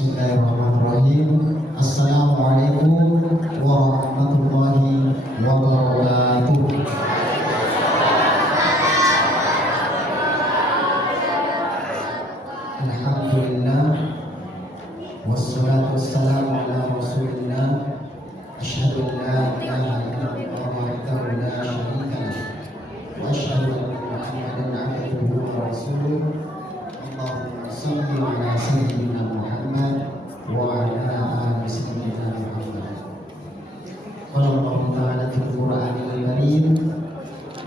Bismillahirrahmanirrahim. Assalamualaikum warahmatullahi wabarakatuh. Alhamdulillah, wassalatu wassalamu ala rasulillah. Asyhadu an la ilaha illallah wahdahu la syarika lah, wa asyhadu anna Muhammadan abduhu wa rasuluh. Allahumma shalli ala sayyidina Muhammad wa ala ali sayyidina Muhammad. Qala Allah ta'ala fil Qur'anil Karim,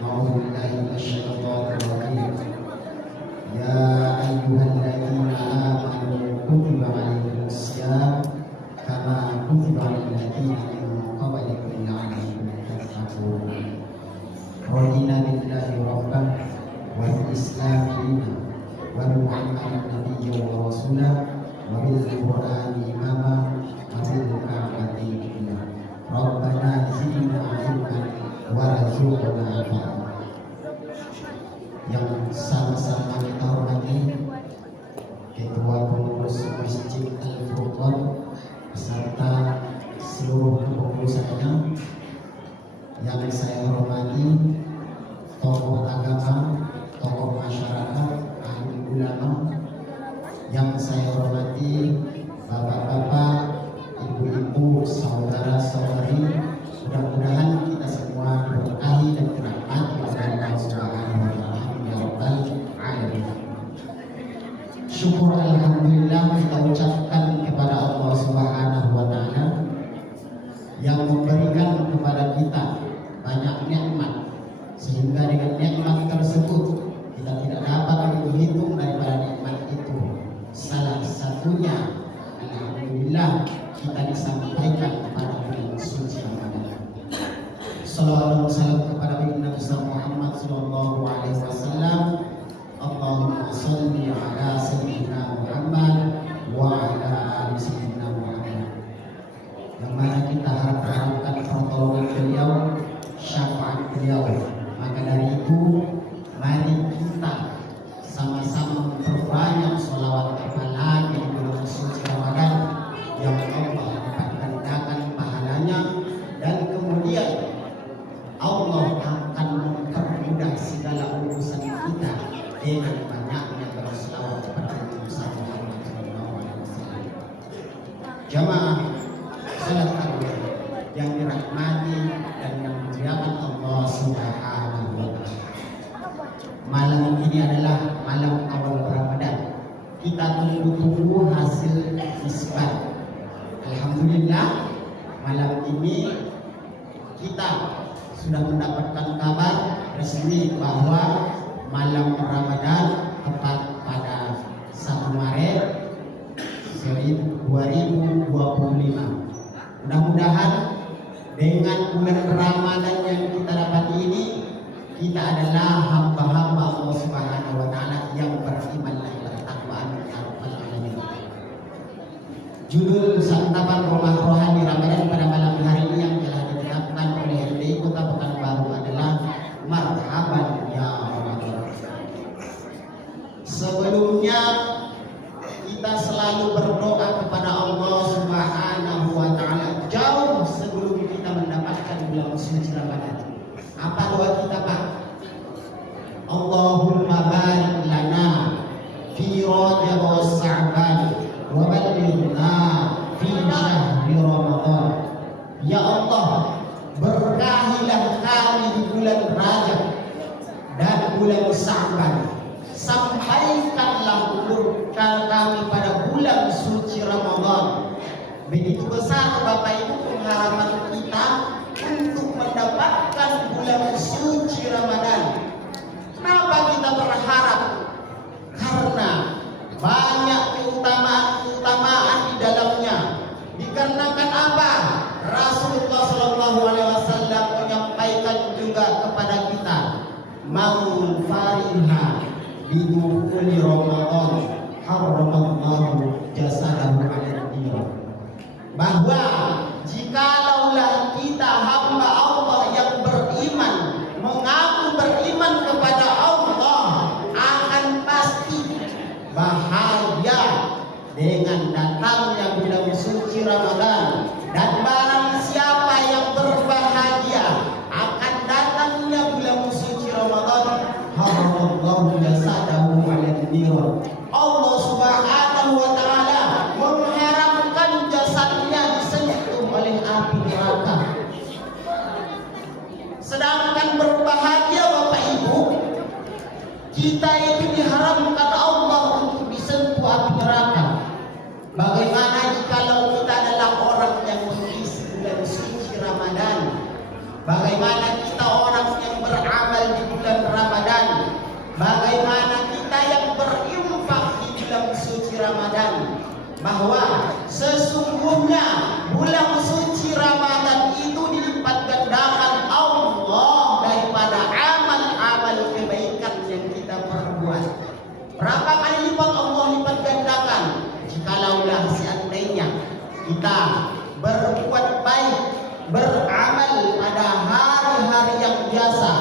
a'udzu billahi minasyaitonir rajim. Ya ayyuhalladzina amanu kutiba 'alaikumus syiyam kama kutiba 'alal ladzina min qablikum la'allakum tattaqun. Radina billahi rabban wa bil islami dinan wa bi Muhammadin nabiyyan wa rasulan wa bil Qur'ani imama wa bil Ka'bati imama. Rabbana zidna 'ilman warzuqna fahma. Yang sama-sama kita hormati Ketua Pengurus Masjid Al-Furqan beserta seluruh pengurusnya, yang saya hormati tokoh agama, tokoh masyarakat, ahli ulama, yang saya hormati bapak-bapak, ibu-ibu, saudara-saudari. Mudah-mudahan kita semua berkahi dan dirahmati oleh Allah Subhanahu wa Ta'ala. Ya Rabbal Alamin. Syukur alhamdulillah kita ucapkan kepada Allah Subhanahu wa Ta'ala yang memberikan kepada kita banyak nikmat, sehingga dengan nikmat tersebut kita tidak dapat menghitung daripada nikmat itu. Salah satunya alhamdulillah kita disampaikan kepada bulan suci Ramadan. Salawat salam kepada Nabi Muhammad sallallahu alaihi wasallam. Allahumma shalli ala sayyidina Muhammad wa ala ali sayyidina Muhammad. Yang mana kita harapkan pertolongan beliau, syafaat beliau. Maka dari itu mari kita sama-sama memperbanyak sholawat apalagi di bulan suci Ramadan yang Allah dapat gandakan pahalanya, dan kemudian Allah akan mempermudah segala urusan kita dengan banyaknya berselawat kepada Muhammad sallallahu alaihi wasallam. Jamaah salat tarawih yang dirahmati dan yang dimuliakan Allah Subhanahu wa Ta'ala. Malam ini adalah malam awal Ramadan. Kita tunggu-tunggu hasil isbat. Alhamdulillah malam ini kita sudah mendapatkan kabar resmi bahwa malam Ramadan tepat pada 1 Maret 2025. Mudah-mudahan dengan bulan Ramadan yang kita dapat ini, kita adalah hamba-hamba Allah Subhanahu wa Ta'ala yang beriman dan bertakwa. Judul santapan rumah rohani Ramadan pada malam hari ini yang telah ditetapkan oleh RDI Kota Pekanbaru adalah Marhaban ya Ramadan. Sebelumnya kita selalu berdoa kepada Allah Subhanahu wa Ta'ala jauh sebelum kita mendapatkan bulan suci Ramadan. Apa doa kita, Pak? Allahumma barik lana fi Rajab wa Sya'ban wa ballighna fi syahri Ramadan. Ya Allah, berkahilah kami di bulan Rajab dan bulan Sya'ban. Sampaikanlah berkah kami pada bulan suci Ramadan. Begitu besar Bapak Ibu pengharapan kita untuk mendapatkan bulan suci Ramadan. Kenapa kita berharap? Karena banyak keutamaan-keutamaan di dalamnya. Dikarenakan apa? Rasulullah Shallallahu Alaihi Wasallam menyampaikan juga kepada kita, "Man fariha bidukhuli Ramadan haramallahu jasadahu 'alal nar." Bahwa jikalaulah kita hamba Allah yang beriman, mengaku beriman kepada Allah, akan pasti bahagia dengan datangnya bulan suci Ramadan. Dan barang siapa yang berbahagia akan datangnya bulan suci Ramadan, haramallahu jasadahu 'alan nar. Allah Subhanahu wa taala mengharamkan jasadnya disentuh oleh api neraka. Sedangkan berbahagia Bapak Ibu, kita itu diharamkan Allah untuk disentuh api neraka. Bagaimana jikalau kita adalah orang yang mengisi bulan suci Ramadan? Bagaimana kita orang yang beramal di bulan Ramadan? Bagaimana kita yang berinfak di bulan suci Ramadan? Bahwa sesungguhnya bulan suci Ramadan itu dilipat gandakan Allah daripada amal-amal kebaikan yang kita perbuat. Berapa kali lipat Allah lipat gandakan? Jikalaulah seandainya kita berbuat baik, beramal pada hari-hari yang biasa,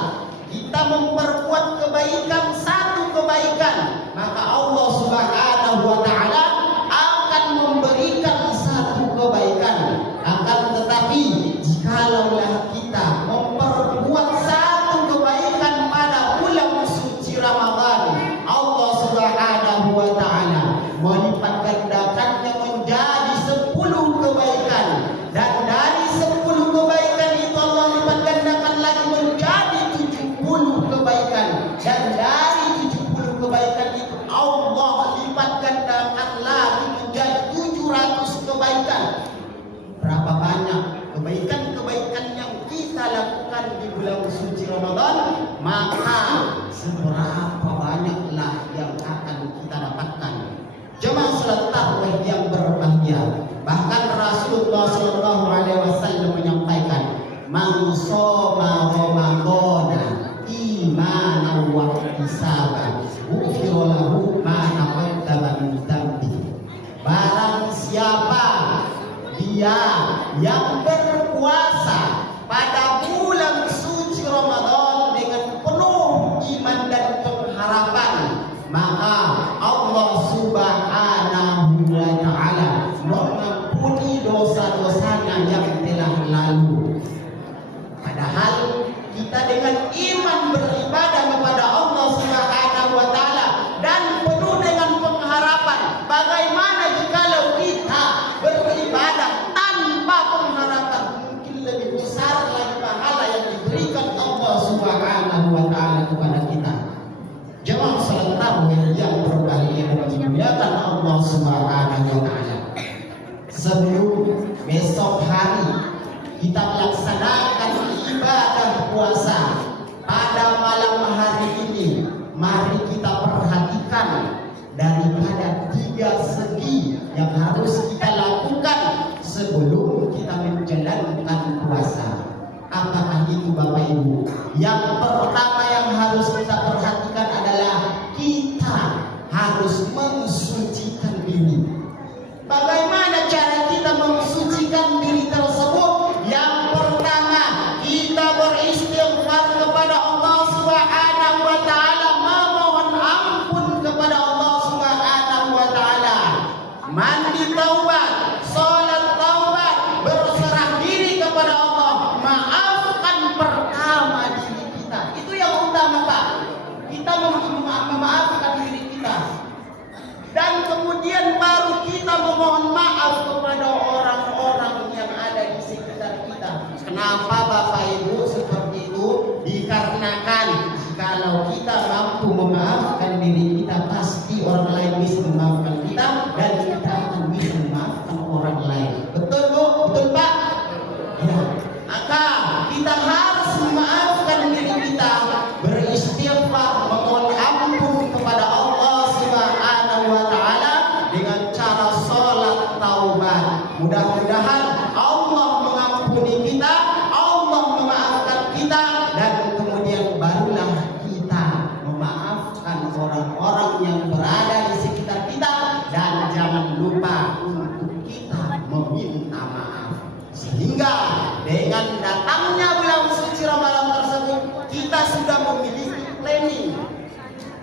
kita memperbuat kebaikan, satu kebaikan, maka Allah Subhanahu wa taala akan memberikan satu kebaikan. Akan tetapi jikalaulah kita memperbuat satu kebaikan pada bulan suci Ramadan, Allah Subhanahu wa taala melipat gandakannya menjadi 10 kebaikan, dan dari 10 kebaikan itu Allah lipat gandakan lagi menjadi 70 kebaikan, dan dari 70 kebaikan itu Allah lipat gandakan lagi menjadi 700 kebaikan. Berapa banyak kebaikan-kebaikan yang kita lakukan di bulan suci Ramadan, maka seberapa banyaklah yang akan kita dapatkan. Jemaah salat tarawih yang berbahagia, bahkan Rasulullah sallallahu alaihi wasallam menyampaikan, "Man shoma Ramadhana imanan wa ihtisaban, ghufira lahu ma taqaddama min dhanbihi." Barang siapa dia yang berpuasa pada bulan suci Ramadan dengan penuh iman dan pengharapan, maka Allah Subhanahu wa taala mengampuni dosa-dosanya yang telah lalu. Padahal kita dengan iman beribadah kepada Allah Subhanahu wa taala dan penuh dengan pengharapan. Bagaimana jikalau kita beribadah tanpa pengharapan? Mungkin lebih besar lagi pahala yang diberikan Allah Subhanahu wa taala kepada kita. Jemaah salat tarawih yang berbahagia dan dimuliakan Allah Subhanahu wa taala. Sebelum besok hari kita melaksanakan ibadah puasa pada malam hari ini, mari kita perhatikan daripada 3 segi yang harus kita lakukan sebelum kita menjalankan puasa. Apakah itu Bapak Ibu? Yang pertama yang harus kita perhatikan adalah kita harus mensucikan diri. Bagaimana cara kita mensucikan diri tersebut? Yang pertama, kita beristighfar kepada Allah Subhanahu wa taala, memohon ampun kepada Allah Subhanahu wa taala, mandi taubat, salat taubat, berserah diri kepada Allah, maafkan pertama diri kita. Itu yang utama, Pak. Kita memaafkan diri kita. Dan kemudian baru kita memohon maaf kepada orang-orang yang ada di sekitar kita. Kenapa Bapak Ibu seperti itu? Dikarenakan kalau kita mampu memaafkan diri kita, pasti orang lain bisa memaafkan kita, dan kita akan bisa memaafkan orang lain. Betul Bu? Betul Pak? Ya. Maka kita harus memaafkan diri kita, beristighfar, memohon ampun kepada Allah Subhanahu wa taala dengan cara salat taubat. Mudah-mudahan Allah mengampuni kita, Allah memaafkan kita, dan kemudian barulah kita memaafkan orang-orang yang berada di sekitar kita, dan jangan lupa untuk kita meminta maaf. Sehingga dengan datangnya bulan suci Ramadan tersebut, kita sudah memiliki planning.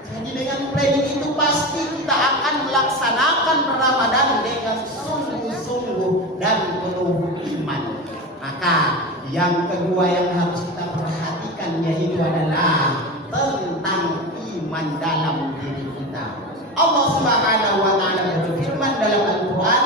Jadi dengan planning itu pasti kita akan melakukan melaksanakan Ramadan dengan sungguh-sungguh dan penuh iman. Maka yang kedua yang harus kita perhatikan yaitu adalah tentang iman dalam diri kita. Allah Subhanahu wa taala berfirman dalam Al-Qur'an,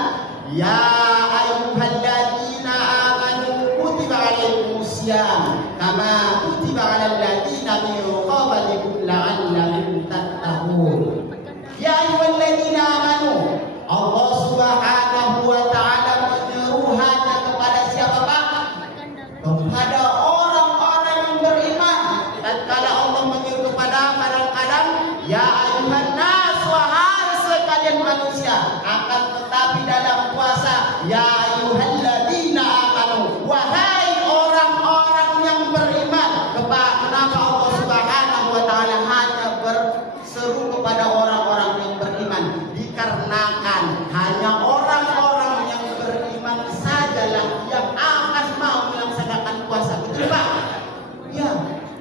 "Ya ayyuhalladzina amanu kutiba 'alaikumusiyam kama kutiba 'alal ladzina min qablikum la'allakum tattaqun." Ya ayyuhalladzina amanu, Allah Subhanahu wa taala menyeru hanya kepada siapa Pak? Kepada orang-orang yang beriman. Tatkala Allah menyeru kepada kadang-kadang ya ayyuhan nas, wahai sekalian manusia, akan tetapi dalam puasa ya ayyuhalladzina amanu, wahai orang-orang yang beriman. Kenapa Allah Subhanahu wa taala hanya berseru kepada orang-orang yang beriman? Dikarenakan hanya orang-orang yang beriman sajalah yang akan mau melaksanakan puasa. Betul Pak? Ya,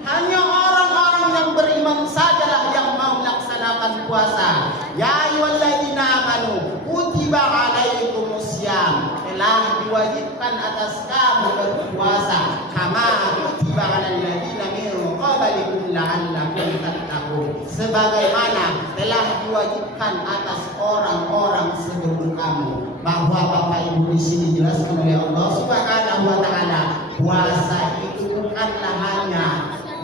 hanya orang-orang yang beriman sajalah yang mau melaksanakan puasa. Ya ayyuhalladzina amanu kutiba 'alaikumusiyam, telah diwajibkan atas kamu berpuasa kama kutiba 'alal ladzina min qablikum la'allakum tattaqun, sebagaimana telah diwajibkan atas orang-orang sebelum kamu. Bahwa Bapak Ibu di sini dijelaskan oleh Allah Subhanahu wa taala, puasa itu bukanlah hanya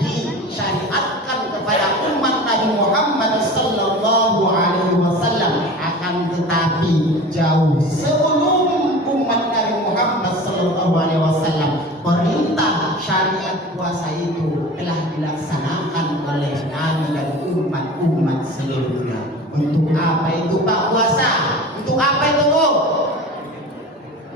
disyariatkan kepada umat Nabi Muhammad sallallahu alaihi wasallam, akan tetapi jauh sebelum umat Nabi Muhammad sallallahu alaihi wasallam perintah syariat puasa itu telah dilaksanakan oleh Nabi dan umat-umat seluruhnya. Untuk apa itu Pak puasa? Untuk apa itu Bu?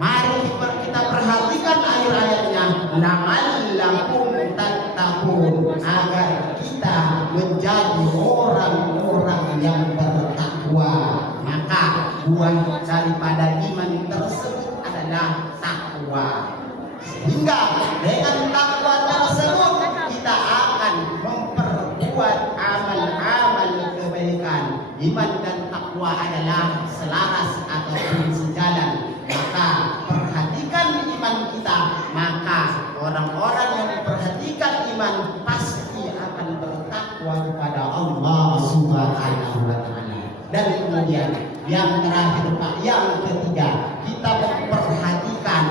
Mari kita perhatikan ayat-ayatnya. La'allakum tattaqun, agar kita menjadi orang-orang yang bertakwa. Maka buah daripada iman tersebut adalah takwa. Sehingga dengan takwa tersebut kita akan memperbuat amal-amal kebaikan. Iman dan takwa adalah selaras ataupun sejalan. Maka perhatikan iman kita, maka orang-orang yang memperhatikan iman pasti akan bertakwa kepada Allah Subhanahu wa taala. Dan kemudian yang terakhir Pak, yang ketiga, kita memperhatikan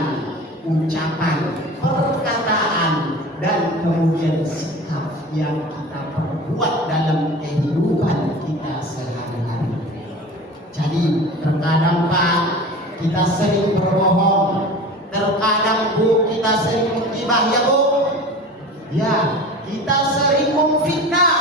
ucapan, perkataan, dan kemudian sikap yang kita perbuat dalam kehidupan kita sehari-hari. Jadi terkadang Pak, kita sering berbohong, terkadang Bu kita sering menggibah ya Bu, ya kita sering memfitnah,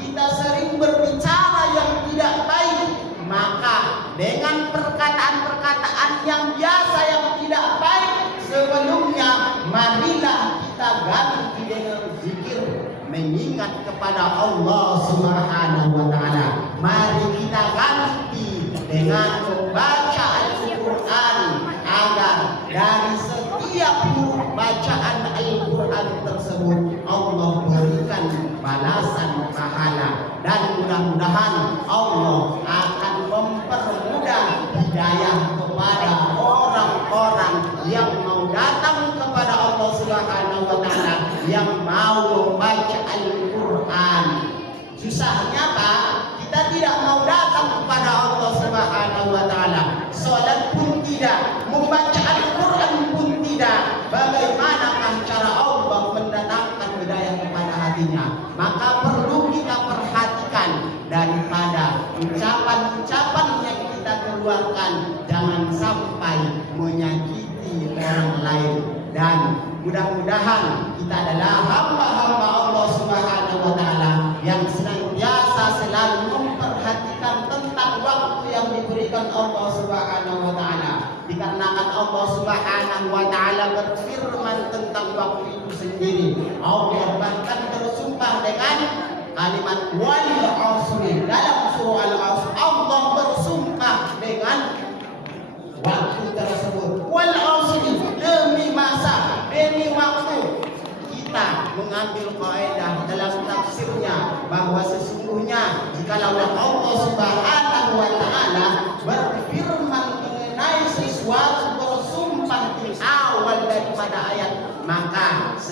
kita sering berbicara yang tidak baik. Maka dengan perkataan-perkataan yang biasa yang tidak baik sebelumnya, marilah kita ganti dengan zikir, mengingat kepada Allah Subhanahu wa taala. Mari kita ganti dengan membaca Al-Quran, agar dari setiap huruf bacaan Al-Quran tersebut Allah berikan balasan pahala. Dan mudah-mudahan Allah akan mempermudah hidayah kepada orang-orang yang mau datang kepada Allah Subhanahu wa taala, yang mau membaca Al-Quran. Susahnya Pak, kita tidak mau datang kepada Allah Subhanahu wa taala. Salat pun tidak, membaca Al-Quran pun tidak. Bagaimanakah cara Allah mendatangkan hidayah kepada hatinya? Maka perlu kita perhatikan daripada ucapan-ucapan yang kita keluarkan, jangan sampai menyakiti orang lain. Dan mudah-mudahan kita adalah hamba-hamba Allah Subhanahu wa taala yang senantiasa selalu memperhatikan tentang waktu yang diberikan Allah Subhanahu wa taala. Dikarenakan Allah Subhanahu wa taala berfirman tentang waktu itu sendiri. Allah bahkan bersumpah dengan kalimat wal asri. Dalam surah Al-Asr Allah bersumpah dengan waktu tersebut. Wal asri, demi masa, demi waktu. Kita mengambil kaidah dalam tafsirnya bahwa sesungguhnya jikalau Allah Subhanahu wa taala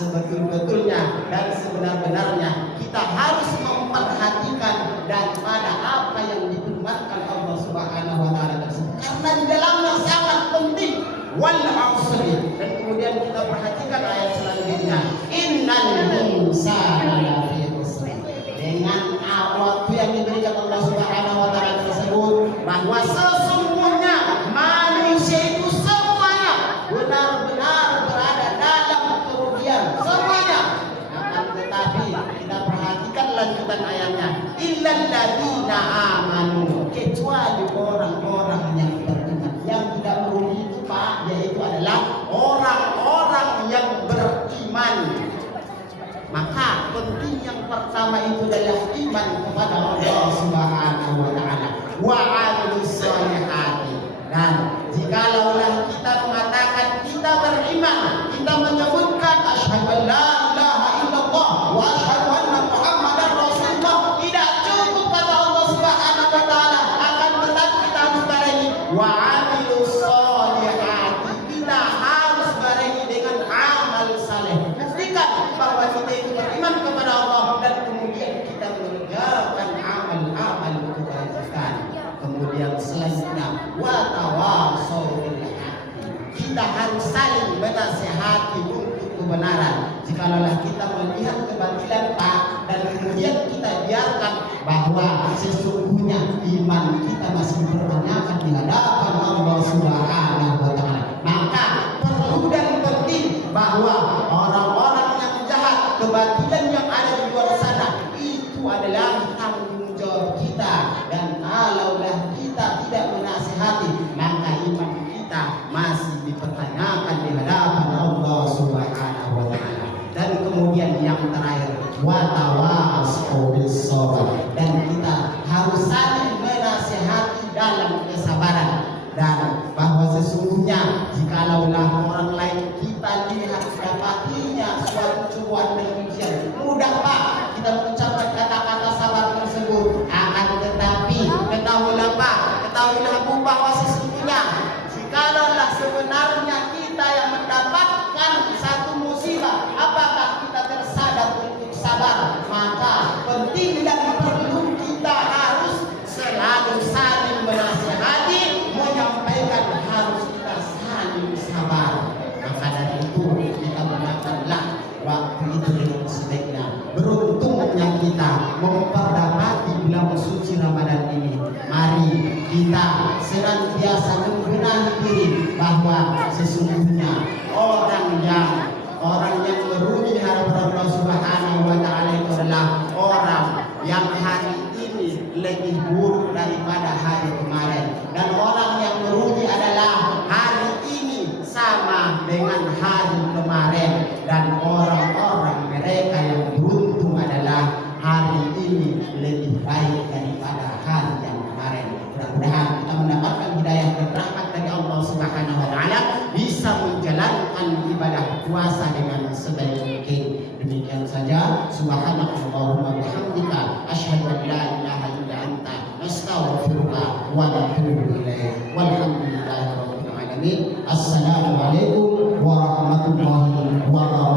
sebetul-betulnya dan sebenar-benarnya kita harus memperhatikan daripada apa yang difirmankan Allah Subhanahu wa taala tersebut, karena di dalamnya sangat penting. Wal 'asri. Dan kemudian kita perhatikan ayat selanjutnya, innal insana lafi khusr. Dengan waktu yang diberikan Allah Subhanahu wa taala tersebut, bahwa sesungguhnya manusia itu semuanya benar-benar berada dalam kerugian semuanya. Akan tetapi kita perhatikan lanjutan ayatnya, illal ladzina amanu, kecuali orang-orang yang beriman. Yang tidak merugi itu Pak, yaitu adalah orang-orang yang beriman. Maka penting yang pertama itu adalah iman kepada Allah Subhanahu wa taala, wa 'amilus sholihati. Dan jikalaulah kita mengatakan kita beriman, kita menyebutkan asyhadu an la ilaha illallah wa asyhadu anna muhammadar rasulullah, tidak cukup pada Allah Subhanahu wa taala, akan tetapi kita harus barengi wa 'amilus sholihati. Kita harus barengi dengan amal saleh. Buktikan bahwa kita itu beriman kepada Allah dan kemudian kita mengerjakan amal-amal kebajikan. Kemudian selanjutnya wa tawasau bil haqqi. Kita harus saling menasihati untuk kebenaran. Jikalau kita melihat kebatilan Pak, dan kemudian kita biarkan bahwa sesungguhnya iman kita masih bertanyakan di hadapan Allah Subhanahu wa taala, maka perlu dan penting bahwa orang-orang yang jahat, kebatilan yang ada di luar sana itu adalah tanggung jawab kita. Dan kalaulah kita tidak menasihati, maka iman kita masih dipertanyakan di hadapan Allah Subhanahu wa taala. Dan kemudian yang terakhir, wa tawasau bis sabr. Dan kita harus saling menasihati dalam kesabaran. Dan bahwa sesungguhnya jikalaulah orang lain kita lihat dapatinya suatu cobaan dan ujian, mudah Pak kita mengucapkan kata-kata sabar tersebut. Akan tetapi ketahuilah Pak, ketahuilah Bu, bahwa sesungguhnya jikalaulah sebenarnya kita yang mendapatkan satu musibah, apakah kita tersadar untuk sabar, maka penting dan perlu kita harus selalu saling menasihati, menyampaikan, harus kita saling sabar. Maka dari itu kita gunakanlah waktu itu dengan sebaiknya. Beruntungnya kita memperdapati bulan suci Ramadan ini. Mari kita senantiasa membenahi diri bahwa sesungguhnya orang yang merugi di hadapan Allah Subhanahu wa taala itu adalah orang yang hari ini lebih buruk daripada hari kemarin, dan orang yang merugi adalah hari ini sama dengan hari kemarin, dan orang-orang mereka yang beruntung adalah hari ini lebih baik daripada hari yang kemarin. Mudah-mudahan kita mendapatkan hidayah dan rahmat dari Allah Subhanahu wa taala, bisa menjalankan ibadah puasa dengan sebaik mungkin. Demikian saja. Subhanakallahumma bihamdika asyhadu an la ilaha illa anta astaghfiruka wa atubu ilaik. Walhamdulillahirabbil alamin. Assalamualaikum warahmatullahi wabarakatuh.